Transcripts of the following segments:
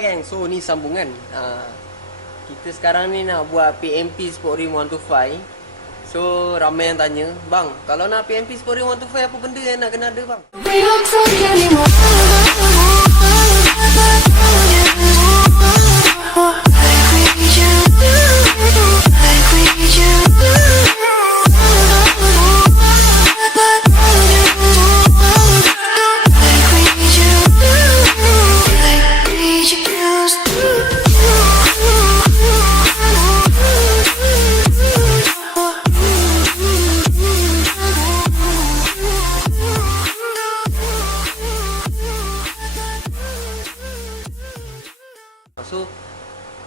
Alright geng, so ni sambungan. Kita sekarang ni nak buat PMP Sport Rim 125. So ramai yang tanya, bang, kalau nak PMP Sport Rim 125 apa benda yang nak kena ada bang? So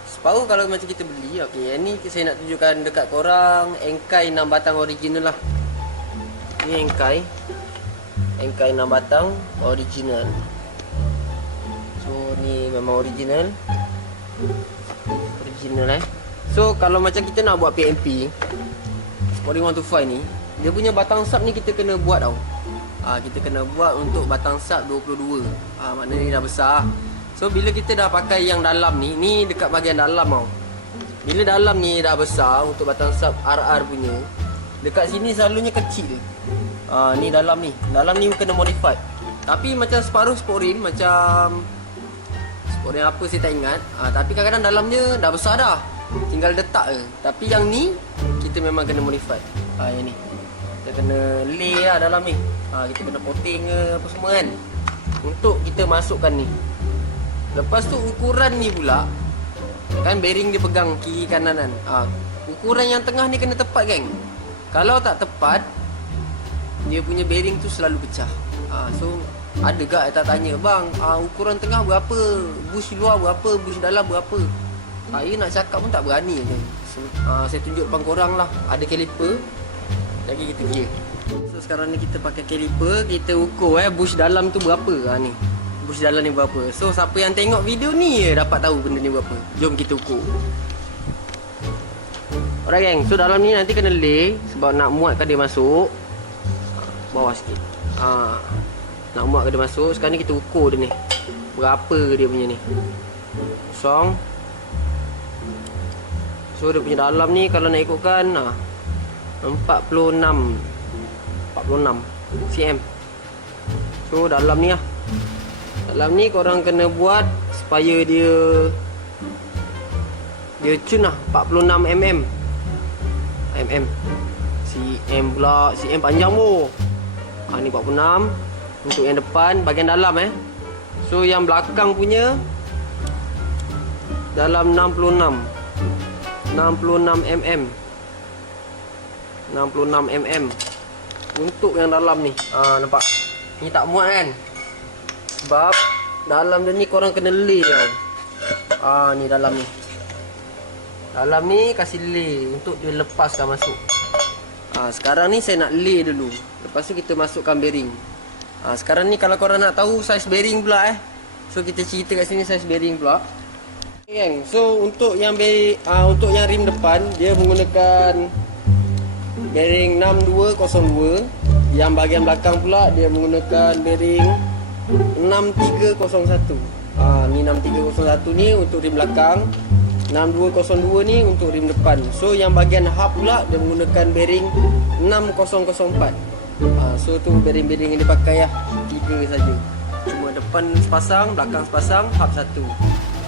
separuh kalau macam kita beli, okey, yang ni saya nak tunjukkan dekat korang engkai 6 batang original lah. Ni engkai 6 batang original. So ni memang original. So kalau macam kita nak buat PMP Sport Rim 125 ni, dia punya batang sub ni kita kena buat tau. Kita kena buat untuk batang sub 22. Maknanya ni dah besar. So bila kita dah pakai yang dalam ni dekat bahagian dalam tau. Bila dalam ni dah besar untuk batang sub RR punya, dekat sini selalunya kecil. Ni dalam ni kena modify. Tapi macam separuh Sport Rim, macam Sport Rim apa saya tak ingat. Tapi kadang-kadang dalamnya dah besar dah, tinggal letak je. Tapi yang ni kita memang kena modify. Yang ni kita kena lay lah dalam ni. Kita kena coating ke apa semua kan, untuk kita masukkan ni. Lepas tu ukuran ni pula, kan bearing dia pegang kiri kanan kan. Ukuran yang tengah ni kena tepat geng. Kalau tak tepat, dia punya bearing tu selalu pecah. So ada gak tak tanya, bang, ukuran tengah berapa, bush luar berapa, bush dalam berapa. Saya nak cakap pun tak berani geng. So, saya tunjuk depan korang lah. Ada caliper, lagi kita gear. So sekarang ni kita pakai caliper, kita ukur bush dalam tu berapa. Ni bush dalam ni berapa. So siapa yang tengok video ni dapat tahu benda ni berapa. Jom kita ukur. Alright geng, so dalam ni nanti kena lay, sebab nak muatkan dia masuk. Bawah sikit. Nak muatkan dia masuk. Sekarang ni kita ukur dia ni, berapa dia punya ni. Kosong. So dia punya dalam ni kalau nak ikutkan 46 cm. So dalam ni lah. Dalam ni korang kena buat supaya dia cun lah 46 mm. cm pula, cm panjang tu. Ni 46 untuk yang depan, bahagian dalam So yang belakang punya dalam 66 mm. 66 mm untuk yang dalam ni. Nampak? Ni tak muat kan? Sebab dalam dia ni korang kena lay tau. Ni dalam ni. Dalam ni kasih lay untuk dia lepaskan masuk. Sekarang ni saya nak lay dulu. Lepas tu kita masukkan bearing. Sekarang ni kalau korang nak tahu saiz bearing pula So kita cerita kat sini saiz bearing pula. Okay, geng. So untuk yang untuk yang rim depan, dia menggunakan bearing 6202. Yang bahagian belakang pula dia menggunakan bearing 6301. Ni 6301 ni untuk rim belakang, 6202 ni untuk rim depan. So yang bahagian hub pula dia menggunakan bearing 6004. So tu bearing-bearing yang dipakai lah, 3 saja. Cuma depan sepasang, belakang sepasang, hub 1.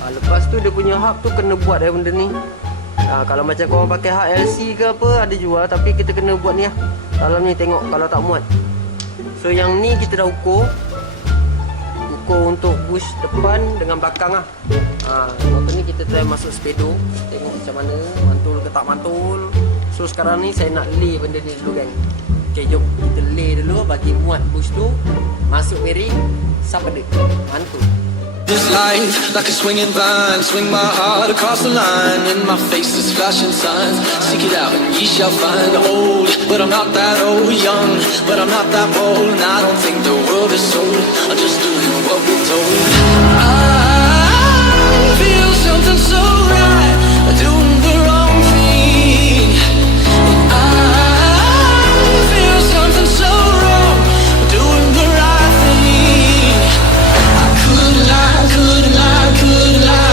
Lepas tu dia punya hub tu kena buat benda ni. Kalau macam korang pakai hub LC ke apa, ada jual, tapi kita kena buat ni lah. Dalam ni tengok kalau tak muat. So yang ni kita dah ukur untuk bush depan dengan belakang lah. Waktu ni kita try masuk speedo, tengok macam mana, mantul ke tak mantul. So sekarang ni saya nak lay benda ni dulu geng. Okay, jom kita lay dulu, bagi muat bush tu, masuk bearing, sampai dia mantul. This life like a swinging vine, swing my heart across the line, and my face is flashing signs. Seek it out and ye shall find. Old, but I'm not that old. Young, but I'm not that bold. And I don't think the world is sold. I'm just doing what we're told. I feel something so right, doing the wrong thing. I feel something so wrong, doing the right thing. I could lie, could lie, could lie.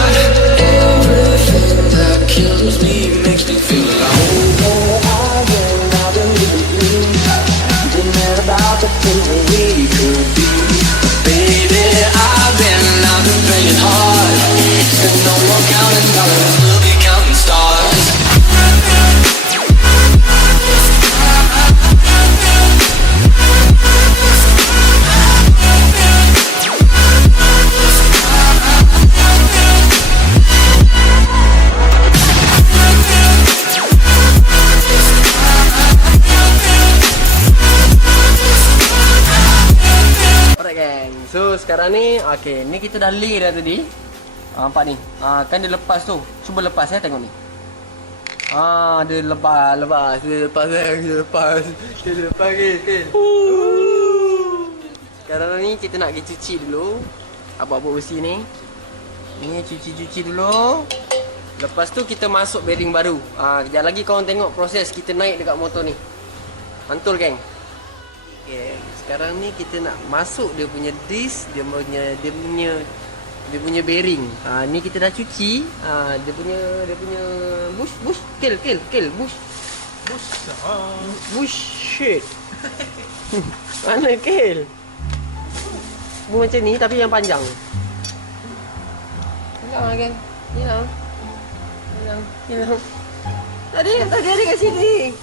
sekarang ni, okey, ni kita dah lay dah tadi. Nampak ni. Kan dia lepas tu. Cuba lepas tengok ni. Dia lepas. Dia lepas ke. Sekarang ni kita nak pergi cuci dulu. Abang-abang besi ni. Ni cuci dulu. Lepas tu kita masuk bearing baru. Kejap lagi korang tengok proses kita naik dekat motor ni. Mantul geng. Okay, sekarang ni kita nak masuk dia punya disc, dia punya bearing. Ni kita dah cuci. Dia punya bush shit. Mana kel? Macam ni tapi yang panjang. Tengok geng. Ni lah. Tadi ada kat sini.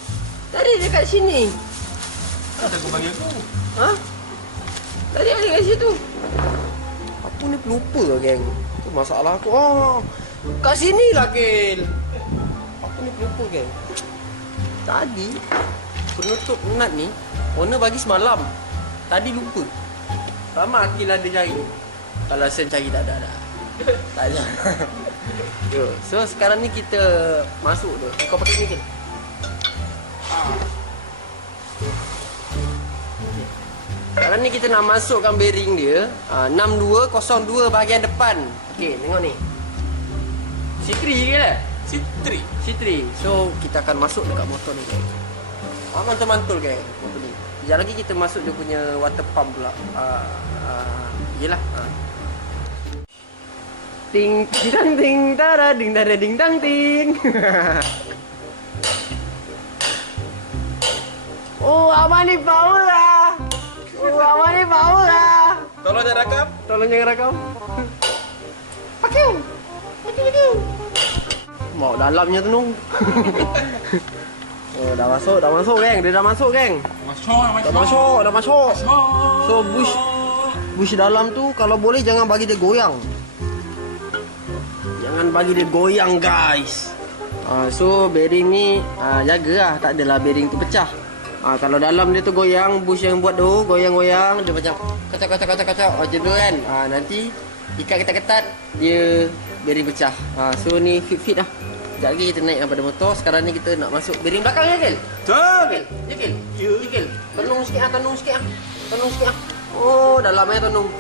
Tadi dekat sini. Tak aku bagi aku. Tadi ada kat situ. Aku ni pelupa geng. Tu masalah aku. Kat sini lah Kel. Aku ni pelupa geng. Tadi penutup nut ni owner bagi semalam. Tadi lupa. Sama Akil ada cari. Kalau Sen cari tak ada. Tak ada. Yo, so sekarang ni kita masuk tu. Kau pakai ni Kel. Sekarang ni kita nak masukkan bearing dia 6202 bahagian depan. Okey, tengok ni. C3 ke lah? C3. So kita akan masuk dekat motor ni guys. Mantul-mantul guys motor ni. Sekejap lagi kita masuk dia punya water pump pula. Yelah. Ting ding ding tara ding tara ding dang ting. Oh, abang ni power lah. Abang ni power lah. Tolong jangan rakam. Pakai. Mau dalamnya tu nung. Dah masuk geng. Dia dah masuk geng. Dah masuk. So bush dalam tu kalau boleh jangan bagi dia goyang. Jangan bagi dia goyang guys. So bearing ni jagalah tak adalah bearing tu pecah. Kalau dalam dia tu goyang, bush yang buat tu goyang-goyang dia macam kacau macam tu kan. Nanti ikat ketat-ketat dia bearing pecah. So ni fit lah. Sekejap lagi kita naik pada motor. Sekarang ni kita nak masuk bearing belakang ya Kel? Betul. Ya Kel? Tenung sikit lah. Oh, dalamnya tenung.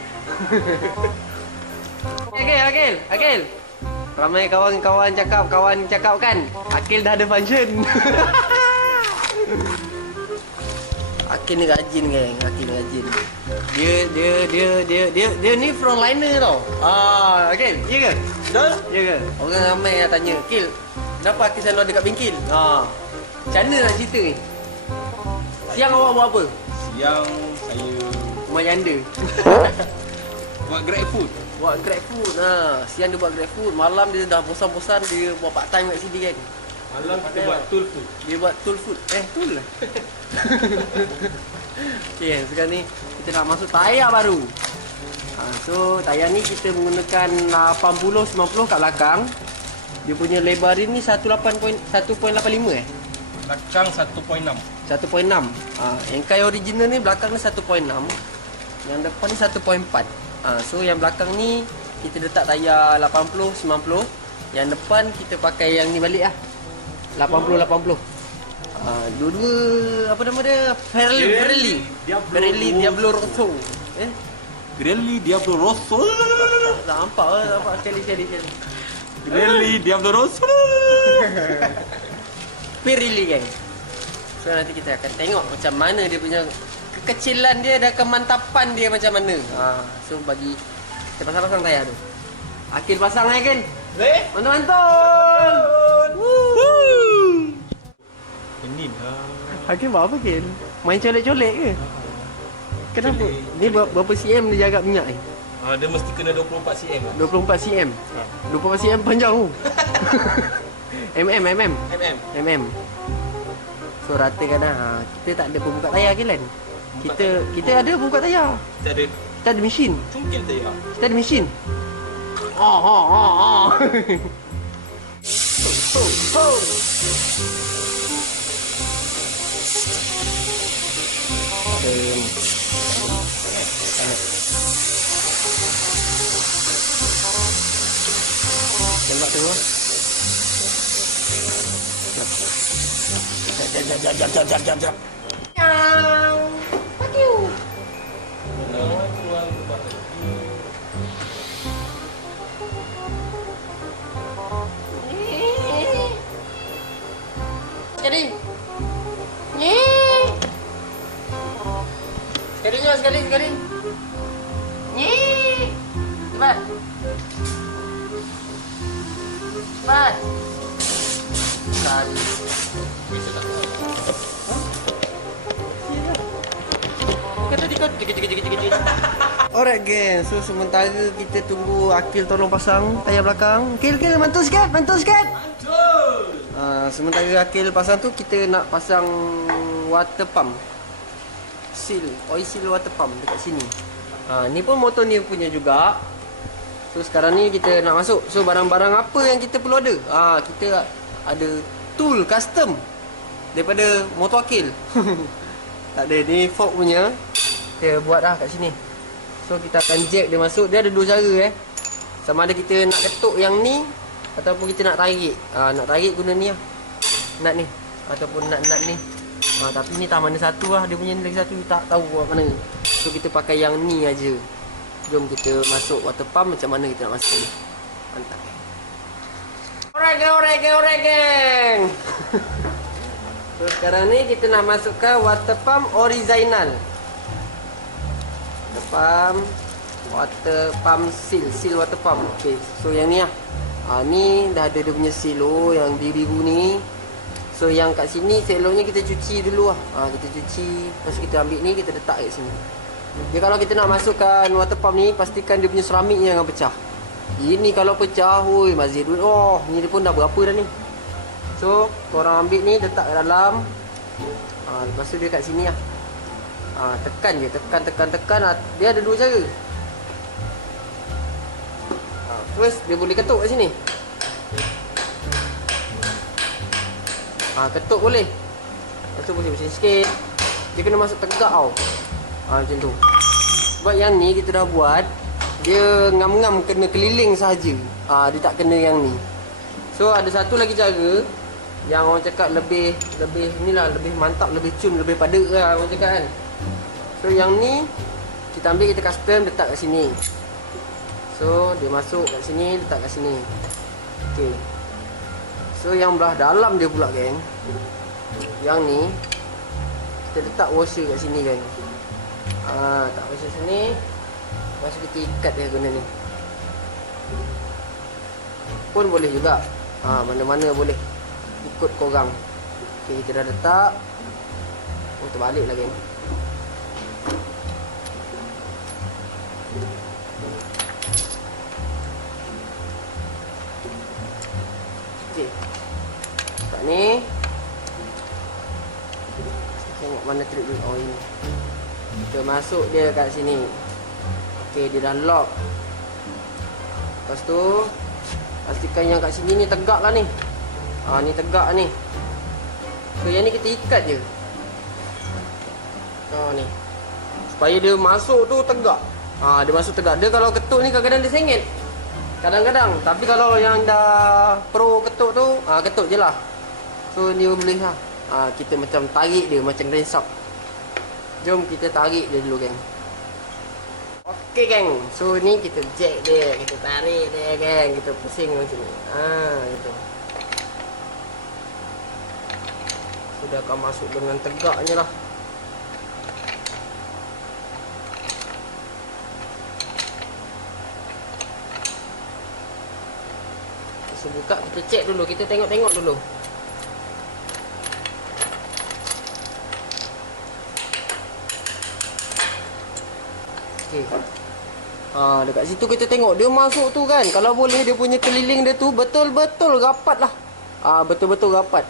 Akil. Ramai kawan cakap kan Akil dah ada function. Akil ni rajin geng. Dia ni frontliner tau. Akil, iya ke? Betul. Ya ke? Orang ramai yang tanya, Akil, kenapa Akil selalu ada kat bengkel? Macam mana nak cerita ni? Siang awak buat apa? Siang saya Rumah janda. buat grab food. Siang dia buat grab food. Malam dia dah bosan-bosan dia buat part time kat sini kan. Malam kita buat tool food. Dia buat tool food. Tool lah. Okay, sekarang ni kita nak masuk tayar baru. So tayar ni kita menggunakan 80-90 kat belakang. Dia punya lebar ni 1.85 Belakang 1.6. 1.6. Yang kai original ni belakang ni 1.6. Yang depan ni 1.4. So yang belakang ni kita letak tayar 80-90. Yang depan kita pakai yang ni balik lah 80-80. Dua-dua apa nama dia? Pirelli Diablo Rosso. Pirelli Diablo Rosso. Nampak sekali. Pirelli Diablo Rosso. Pirelli guys. So nanti kita akan tengok macam mana dia punya kekecilan dia dan kemantapan dia macam mana. So bagi kita pasang tayar tu. Akil pasang kan? Boleh? Mantul. Ini dah. Akil buat apa Akil? Main colek-colek ke? Kenapa? Colek. Ni berapa cm dia jaga minyak ni? Dia mesti kena 24 cm. 24 cm. 24 cm panjang tu. mm. So ratakan lah. Kita tak ada pembuka tayar ke kan? Kita ada pembuka tayar. Kita ada mesin. Cungkil tayar. Kita ada mesin. Nampak tu. Jap. Fuck you. Sekali. Sekali. Cepat. Sekali. Kata dikit. Alright geng, so sementara kita tunggu Akil tolong pasang tayar belakang. Akil, mantul sikit. Sementara Akil pasang tu, kita nak pasang water pump. Oil seal water pump dekat sini. Ni pun motor ni punya juga. So sekarang ni kita nak masuk. So barang-barang apa yang kita perlu ada? Kita ada tool custom daripada motor Akil. Tak ada, ni fork punya. Kita buat dah kat sini. So kita akan jack dia masuk. Dia ada dua cara sama ada kita nak ketuk yang ni ataupun kita nak tarik. Nak tarik guna ni lah, nut ni, ataupun nut ni. Tapi ni tak mana satu lah. Dia punya ni lagi satu tak tahu buat mana. So kita pakai yang ni aja. Jom kita masuk water pump. Macam mana kita nak masuk ni. Mantap. Alright geng. So sekarang ni kita nak masukkan water pump original. Water pump seal water pump. Okay, so yang ni lah. Ni dah ada dia punya seal yang biru ni. So yang kat sini selongnya kita cuci dulu lah. Kita cuci, lepas kita ambil ni, kita letak kat sini. Dia kalau kita nak masukkan water pump ni, pastikan dia punya seramiknya jangan pecah. Ini kalau pecah, hui mazir duit. Ni dia pun dah berapa dah ni. So korang ambil ni, letak kat dalam. Lepas tu dia kat sini lah. Tekan je, tekan. Dia ada dua cara. First, dia boleh ketuk kat sini. Ketuk boleh. Lepas tu pusing sikit. Dia kena masuk tegak tau. Macam tu. Sebab yang ni kita dah buat, dia ngam-ngam kena keliling sahaja. Dia tak kena yang ni. So ada satu lagi cara yang orang cakap lebih inilah, lebih mantap, lebih cun, lebih pada lah orang cakap kan. So yang ni kita ambil, kita custom letak kat sini. So dia masuk kat sini, letak kat sini. Okay. So yang belah dalam dia pula geng, yang ni kita letak washer kat sini geng. Tak washer sini. Lepas tu kita ikat dia guna ni. Pun boleh juga. Mana-mana boleh. Ikut korang. Okay, kita dah letak. Kita balik lah geng. Okay. Kat ni. Tengok mana trip dia. Ini. Kita masuk dia kat sini. Okay, dia dah lock. Lepas tu pastikan yang kat sini ni tegak lah ni. Ni tegak ni. So yang ni kita ikat je. Ni. Supaya dia masuk tu tegak. Dia masuk tegak. Dia kalau ketuk ni kadang-kadang dia sengit. Kadang-kadang. Tapi kalau yang dah pro ketuk tu, ketuk je lah. So dia boleh lah. Kita macam tarik dia macam resap. Jom kita tarik dia dulu geng. Okey geng. So ni kita jack dia, kita tarik dia geng, kita pusing macam ni. Gitu. Sudah akan masuk dengan tegaknya lah. So buka, kita check dulu, kita tengok-tengok dulu. Okay. Dekat situ kita tengok dia masuk tu kan. Kalau boleh dia punya keliling dia tu betul-betul rapat lah. Betul-betul rapat.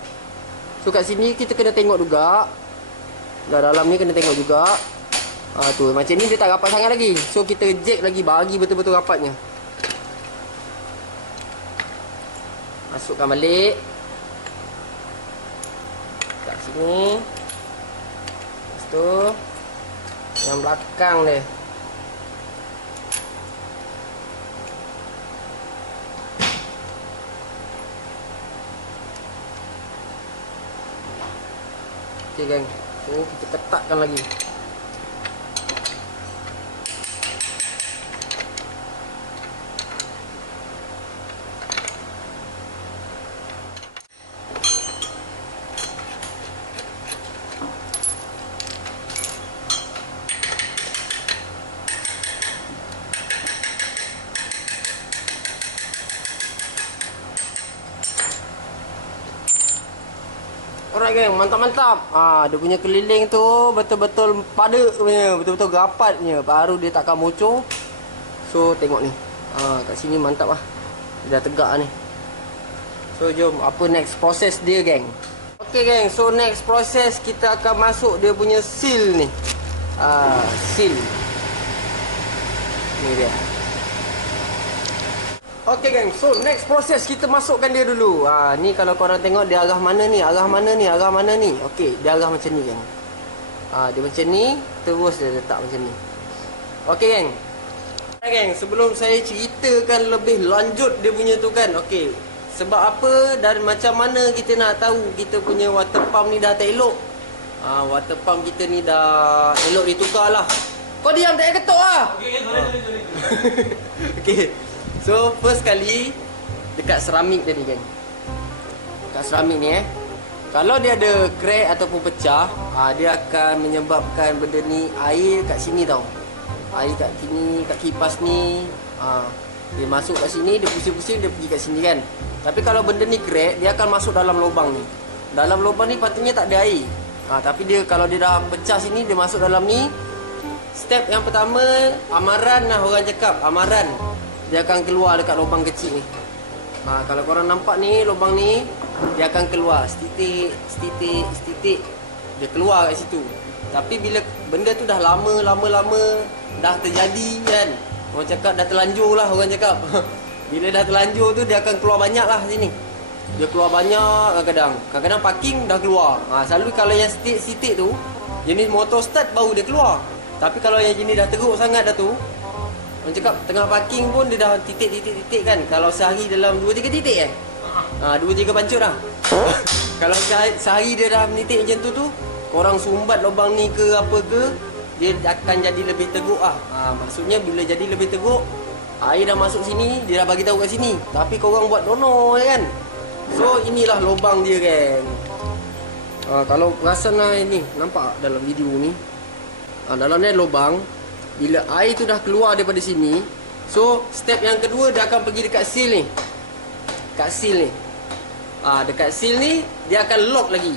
So kat sini kita kena tengok juga. Dah dalam ni kena tengok juga. Tu macam ni dia tak rapat sangat lagi. So kita jack lagi bagi betul-betul rapatnya. Masukkan balik. Kat sini. Lepas tu yang belakang dia. Okey geng. So kita ketatkan lagi. Alright geng, mantap-mantap. Dia punya keliling tu betul-betul padat punya, betul-betul rapat punya. Baru dia takkan bocor. So tengok ni. Kat sini mantap lah. Dia dah tegak ni. So jom, apa next proses dia geng? Okay geng, so next proses kita akan masuk dia punya seal ni. Seal. Ni dia. Okay geng, so next proses kita masukkan dia dulu. Ni kalau korang tengok dia arah mana ni, arah mana ni, arah mana ni. Okay, dia arah macam ni geng. Dia macam ni, terus dia letak macam ni. Okay geng. Okay geng, sebelum saya ceritakan lebih lanjut dia punya tu kan. Okay, sebab apa dan macam mana kita nak tahu kita punya water pump ni dah tak elok. Water pump kita ni dah elok ditukar lah. Kau diam tak payah ketuk lah. Okay. So first kali dekat seramik tadi kan. Dekat seramik ni kalau dia ada crack ataupun pecah, dia akan menyebabkan benda ni air kat sini tau. Air kat sini, kat kipas ni, dia masuk kat sini, dia pusing-pusing, dia pergi kat sini kan. Tapi kalau benda ni crack, dia akan masuk dalam lubang ni. Dalam lubang ni patutnya tak ada air. Tapi dia kalau dia dah pecah sini, dia masuk dalam ni. Step yang pertama, amaran lah orang cakap, amaran. Dia akan keluar dekat lubang kecil ni. Kalau korang nampak ni, lubang ni, dia akan keluar setitik, setitik, setitik. Dia keluar kat situ. Tapi bila benda tu dah lama dah terjadi kan, orang cakap dah terlanjur lah orang cakap. Bila dah terlanjur tu dia akan keluar banyak lah sini. Dia keluar banyak kadang-kadang parking dah keluar. Selalu kalau yang setitik-setitik tu jenis motor start baru dia keluar. Tapi kalau yang jenis dah teruk sangat dah tu, orang cakap tengah parking pun dia dah titik-titik-titik kan. Kalau sehari dalam 2-3 titik 2-3 pancut lah. Kalau sehari dia dah menitik macam tu korang sumbat lubang ni ke apa ke, dia akan jadi lebih teruk lah. Maksudnya bila jadi lebih teruk, air dah masuk sini, dia dah bagi tahu kat sini. Tapi korang buat dono kan. So inilah lubang dia kan. Kalau perasan lah ini, nampak dalam video ni, dalam ni lubang. Bila air tu dah keluar daripada sini, so step yang kedua dia akan pergi dekat seal ni. Dekat seal ni. Dekat seal ni dia akan lock lagi.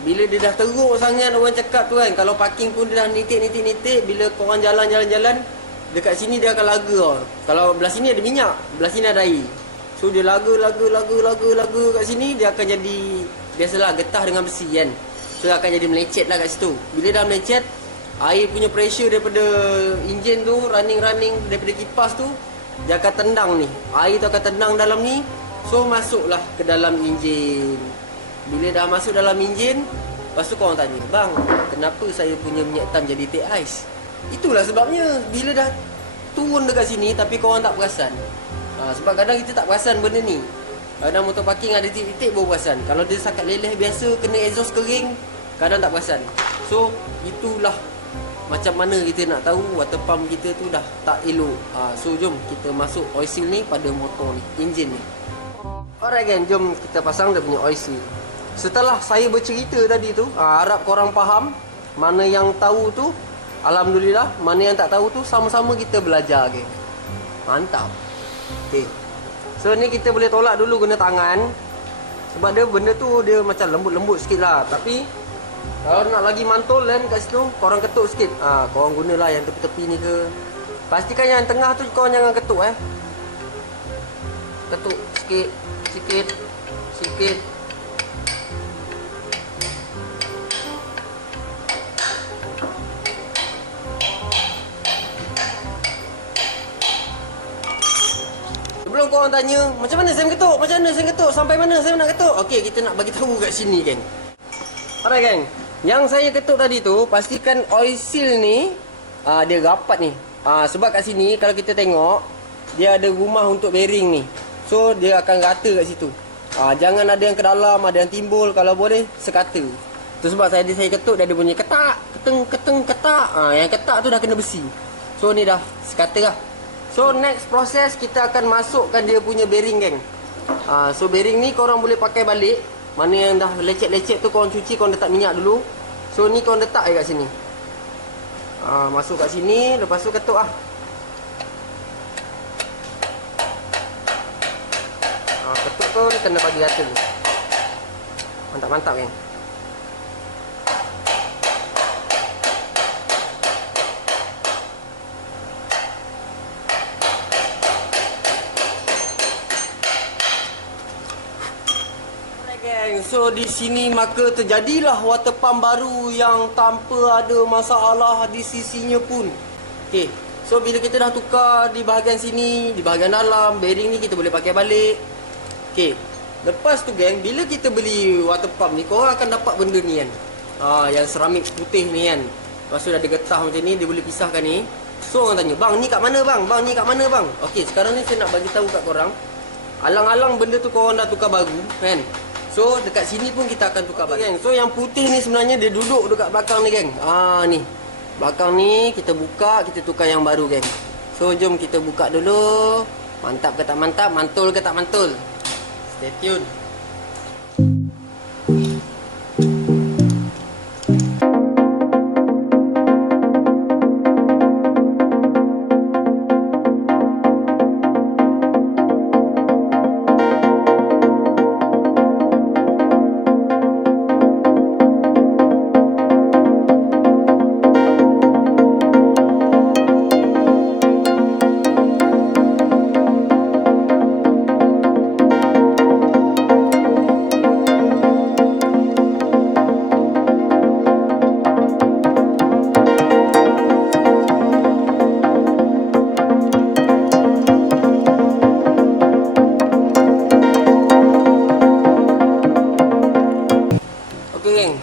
Bila dia dah teruk sangat orang cakap tu kan, kalau parking pun dia dah nitik, bila korang jalan-jalan dekat sini dia akan laga. Kalau belah sini ada minyak, belah sini ada air. So dia laga kat sini, dia akan jadi, biasalah getah dengan besi kan. So dia akan jadi melecet lah kat situ. Bila dah melecet, air punya pressure daripada enjin tu running daripada kipas tu, dia akan tendang ni. Air tu akan tendang dalam ni. So masuklah ke dalam enjin. Bila dah masuk dalam enjin, lepas tu korang tanya, bang, kenapa saya punya minyak hitam jadi teh ais? Itulah sebabnya. Bila dah turun dekat sini tapi korang tak perasan. Sebab kadang kita tak perasan benda ni. Kadang motor parking ada titik-titik baru perasan. Kalau dia sakat leleh biasa kena exhaust kering, kadang tak perasan. So itulah macam mana kita nak tahu water pump kita tu dah tak elok. So jom kita masuk oil seal ni pada motor ni, enjin ni. Alright kan, jom kita pasang dia punya oil seal. Setelah saya bercerita tadi tu, harap korang faham. Mana yang tahu tu, alhamdulillah. Mana yang tak tahu tu, sama-sama kita belajar geng. Mantap. Okay. So ni kita boleh tolak dulu guna tangan. Sebab dia benda tu dia macam lembut-lembut sikit lah. Tapi kalau nak lagi mantul kan kat situ, korang ketuk sikit. Korang gunalah yang tepi-tepi ni ke. Pastikan yang tengah tu korang jangan ketuk Ketuk sikit, sikit, sikit. Sebelum korang tanya, macam mana saya ketuk? Macam mana saya ketuk? Sampai mana saya nak ketuk? Okey, kita nak bagi tahu kat sini geng. Alright geng. Yang saya ketuk tadi tu, pastikan oil seal ni dia rapat ni. Sebab kat sini kalau kita tengok, dia ada rumah untuk bearing ni. So dia akan rata kat situ. Jangan ada yang ke dalam, ada yang timbul. Kalau boleh sekata. Tu sebab saya ketuk dia ada bunyi ketak, keteng ketak. Yang ketak tu dah kena besi. So ni dah sekata lah. So next proses kita akan masukkan dia punya bearing geng. So bearing ni korang boleh pakai balik. Mana yang dah lecet-lecet tu korang cuci, korang letak minyak dulu. So ni korang letak je kat sini. Masuk kat sini, lepas tu ketuk lah. Ketuk tu kena bagi rata. Mantap-mantap geng. So di sini maka terjadilah water pump baru yang tanpa ada masalah di sisinya pun. Okey. So bila kita dah tukar di bahagian sini, di bahagian dalam, bearing ni kita boleh pakai balik. Okey. Lepas tu geng, bila kita beli water pump ni, korang akan dapat benda ni kan. Yang seramik putih ni kan. Lepas tu dah ada getah macam ni, dia boleh pisahkan ni. So orang tanya, "Bang, ni kat mana bang? Bang, ni kat mana bang?" Okey, sekarang ni saya nak bagi tahu kat korang. Alang-alang benda tu korang dah tukar baru kan. So dekat sini pun kita akan tukar balik geng. So yang putih ni sebenarnya dia duduk dekat belakang ni geng. Ni. Belakang ni kita buka, kita tukar yang baru geng. So jom kita buka dulu. Mantap ke tak mantap? Mantul ke tak mantul? Stay tune.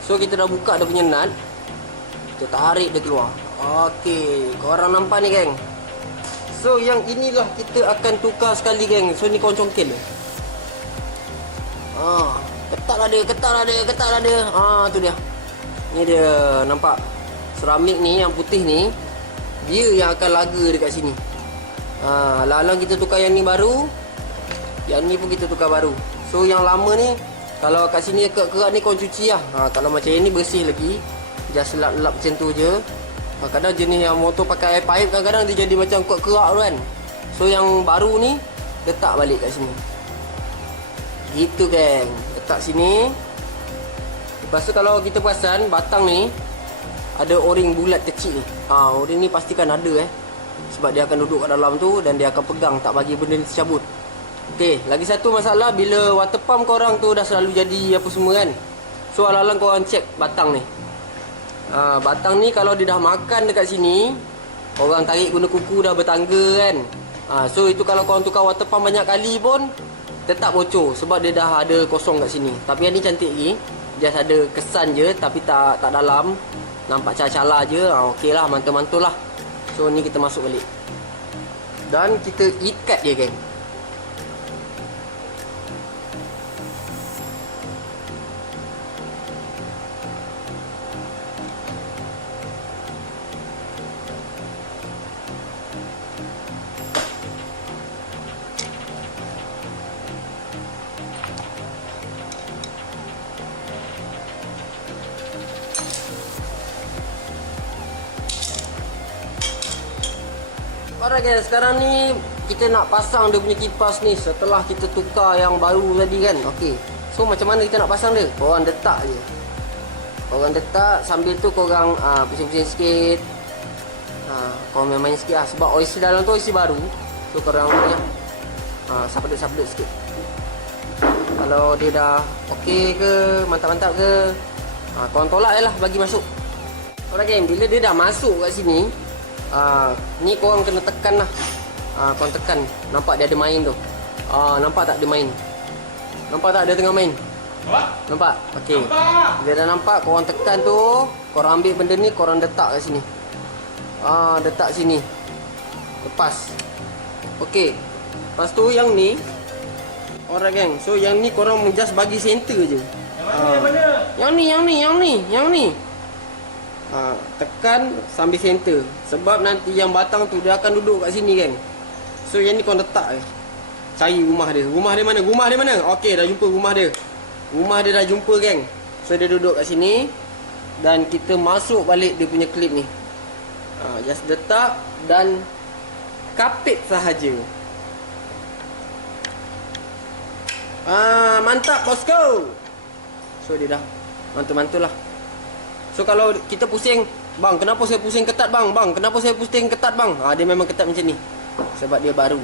So kita dah buka dia punya nut. Kita tarik dia keluar. Okey, korang nampak ni geng. So yang inilah kita akan tukar sekali geng. So ni korang congkel dia. Ketatlah dia. Tu dia. Ni dia, nampak. Seramik ni yang putih ni, dia yang akan laga dekat sini. Alang-alang kita tukar yang ni baru, yang ni pun kita tukar baru. So yang lama ni, kalau kat sini kerak ni korang cuci lah. Kalau macam yang ni bersih lagi, just lap-lap macam tu je. Kadang jenis yang motor pakai air pipe, kadang-kadang dia jadi macam kerak tu kan. So yang baru ni letak balik kat sini. Gitu geng. Letak sini. Lepas tu kalau kita perasan batang ni ada o-ring bulat kecil ni. O-ring ni pastikan ada sebab dia akan duduk kat dalam tu dan dia akan pegang, tak bagi benda ni tercabut. Okey, lagi satu masalah bila water pump korang tu dah selalu jadi apa semua kan. So alang-alang korang cek batang ni. Batang ni kalau dia dah makan dekat sini, orang tarik guna kuku dah bertangga kan. So itu kalau korang tukar water pump banyak kali pun tetap bocor sebab dia dah ada kosong kat sini. Tapi yang ni cantik lagi. Just ada kesan je tapi tak dalam. Nampak cala-cala je. Okey lah, mantul-mantul lah. So ni kita masuk balik. Dan kita ikat dia geng. Alright guys, sekarang ni kita nak pasang dia punya kipas ni setelah kita tukar yang baru tadi kan. Okey. So macam mana kita nak pasang dia? Korang letak je. Korang letak sambil tu korang pusing-pusing sikit. Korang main-main sikit lah sebab OIC dalam tu OIC baru. So korang punya sablet sikit. Kalau dia dah okey ke, mantap-mantap ke, korang tolak je lah bagi masuk. Alright game, bila dia dah masuk kat sini, ni korang kena tekan lah. Korang tekan. Nampak dia ada main tu. Nampak tak dia main? Nampak tak dia tengah main? Nampak? Okey. Dia dah nampak, korang tekan tu. Korang ambil benda ni, korang letak kat sini. Letak sini. Lepas. Okey. Lepas tu yang ni, alright geng. So yang ni korang just bagi center je. Yang ni. Tekan sambil center. Sebab nanti yang batang tu dia akan duduk kat sini kan. So yang ni kau letak cari rumah dia. Rumah dia mana? Okey, dah jumpa rumah dia. Rumah dia dah jumpa geng. So dia duduk kat sini. Dan kita masuk balik dia punya klip ni. Just letak dan kapit sahaja. Mantap bosku. So dia dah mantul-mantul lah. So kalau kita pusing, bang kenapa saya pusing ketat bang? Kenapa saya pusing ketat bang? Dia memang ketat macam ni. Sebab dia baru.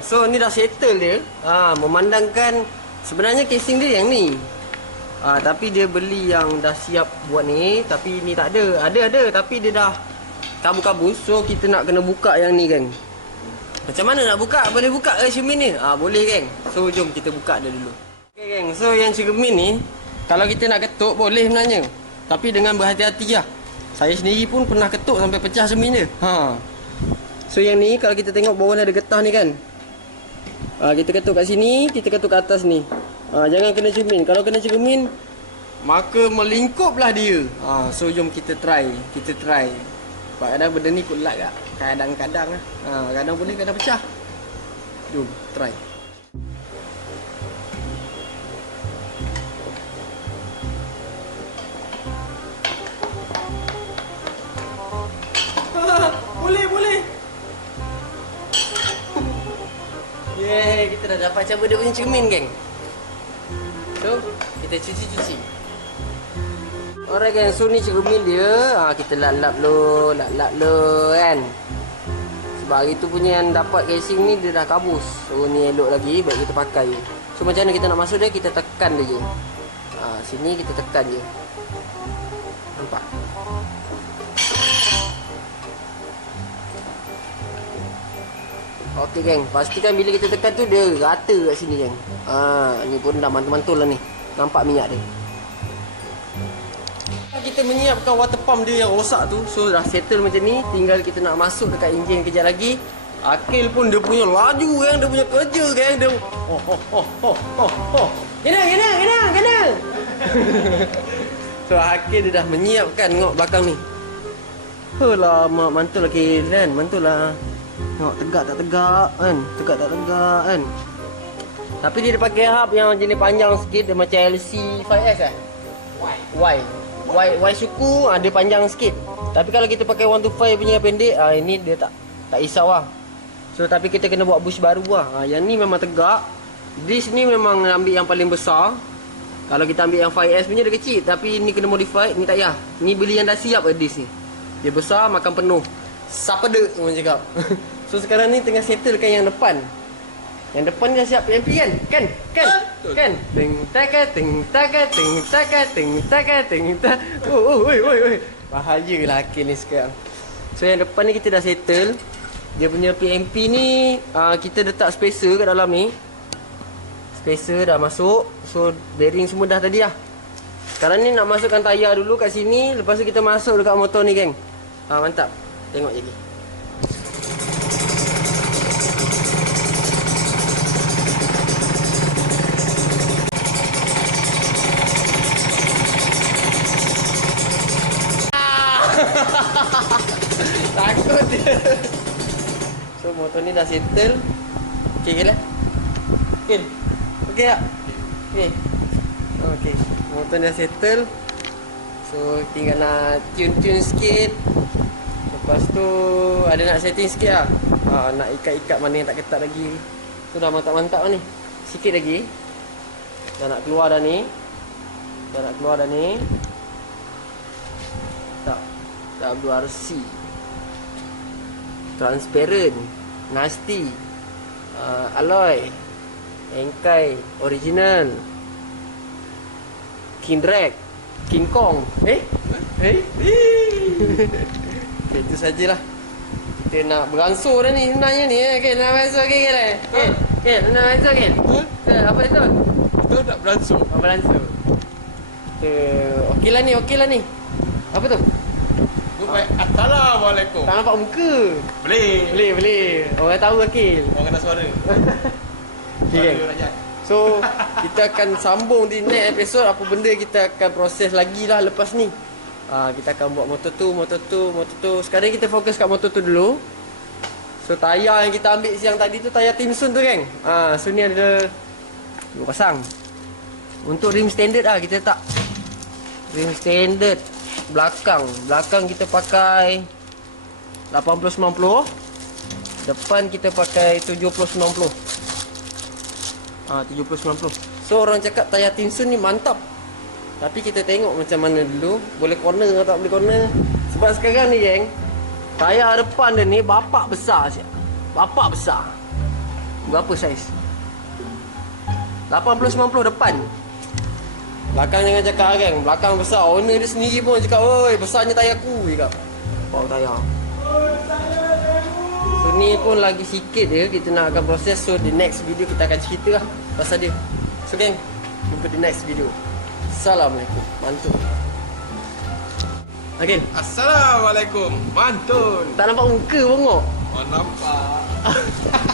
So ni dah settle dia. Memandangkan sebenarnya casing dia yang ni. Tapi dia beli yang dah siap buat ni. Tapi ni tak ada. Ada tapi dia dah kabus-kabus. So kita nak kena buka yang ni kan. Macam mana nak buka? Boleh buka ke cermin ni? Boleh geng. So jom kita buka dia dulu. Okay geng. So yang cermin ni, kalau kita nak ketuk boleh sebenarnya. Tapi dengan berhati-hati lah. Saya sendiri pun pernah ketuk sampai pecah cermin dia. So yang ni kalau kita tengok bawah ni ada getah ni kan. Kita ketuk kat sini, kita ketuk kat atas ni. Jangan kena cermin. Kalau kena cermin, maka melingkuplah dia. So jom kita try. Kadang-kadang benda ni kulat tak? Kadang-kadang lah. Kadang boleh, kadang pecah. Jom try. Boleh. Yeay, kita dah dapat cara dia punya cermin geng. So, kita cuci. Alright geng, so ni cermin dia. Kita lap-lap lo kan. Sebab hari tu punya yang dapat casing ni dia dah kabus. So ni elok lagi, baik kita pakai. So macam mana kita nak masuk dia, kita tekan dia je. Sini kita tekan je. Nampak? Okey geng, pastikan bila kita tekan tu dia rata kat sini geng. Ni pun dah mantul-mantul lah ni. Nampak minyak dia. Kita menyiapkan water pump dia yang rosak tu. So dah settle macam ni. Tinggal kita nak masuk dekat enjin kejap lagi. Akil pun dia punya laju geng, dia punya kerja geng. Dia Kena. So Akil dia dah menyiapkan tengok belakang ni. Mak mantul lah Akil kan. Mantul lah. Tengok tegak tak tegak kan. Tapi dia pakai hub yang jenis panjang sikit. Dia macam LC 5S kan. Y suku dia panjang sikit. Tapi kalau kita pakai 125 punya pendek, ini dia tak risau lah. So tapi kita kena buat bush baru lah. Yang ni memang tegak. Disc ni memang ambil yang paling besar. Kalau kita ambil yang 5S punya dia kecil. Tapi ni kena modify. Ni tak payah. Ni beli yang dah siap disc ni. Dia besar makan penuh. Sapedek orang cakap. So sekarang ni tengah settlekan yang depan. Yang depan ni dah siap PMP kan? Kan? Ting taka. Oi. Bahayalah Akil ni sekarang. So yang depan ni kita dah settle. Dia punya PMP ni kita letak spacer kat dalam ni. Spacer dah masuk. So bearing semua dah tadi lah. Sekarang ni nak masukkan tayar dulu kat sini. Lepas tu kita masuk dekat motor ni geng. Mantap. Tengok je lagi. Takut dia. So motor ni dah settle. Okey ke lah? Okey. Okey tak? Okey. Motor dah settle. So tinggal nak tune sikit. Lepas tu ada nak setting sikit lah. Nak ikat-ikat mana yang tak ketat lagi. So dah mantap-mantap lah ni. Sikit lagi. Dah nak keluar dah ni. Tak. WRC. Transparent. Nasty. Alloy. Engkai. Original. King Drag. King Kong. Okay, itu sajalah. Kita nak beransur dah ni sebenarnya ni. Okay, nak beransur Okay, nak beransur apa itu? Kita nak beransur. Beransur. Okey lah ni. Apa tu? Assalamualaikum. Tak nampak muka. Boleh. Orang tahu Akil. Orang kena suara. Okay, Suara rakyat. So kita akan sambung di next episode. Apa benda kita akan proses lagi lah lepas ni. Kita akan buat motor tu. Sekarang kita fokus kat motor tu dulu. So tayar yang kita ambil siang tadi tu tayar Timsun tu geng. So ni ada 2 pasang. Untuk rim standard kita tak rim standard belakang kita pakai 80-90. Depan kita pakai 70-90. 70-90. So orang cakap tayar Timsun ni mantap. Tapi kita tengok macam mana dulu. Boleh corner atau tak boleh corner. Sebab sekarang ni geng, tayar depan dia ni bapak besar siap. Bapak besar. Berapa saiz? 80-90 depan. Belakang jangan cakap geng. Belakang besar. Owner dia sendiri pun cakap, oi besarnya tayar aku. Cakap bau tayar. So ni pun lagi sikit je kita nak akan proses. So the next video kita akan cerita lah pasal dia. So geng, jumpa di next video. Assalamualaikum. Mantul. Okay. Assalamualaikum. Mantun. Tak nampak muka bongok. Oh, nampak.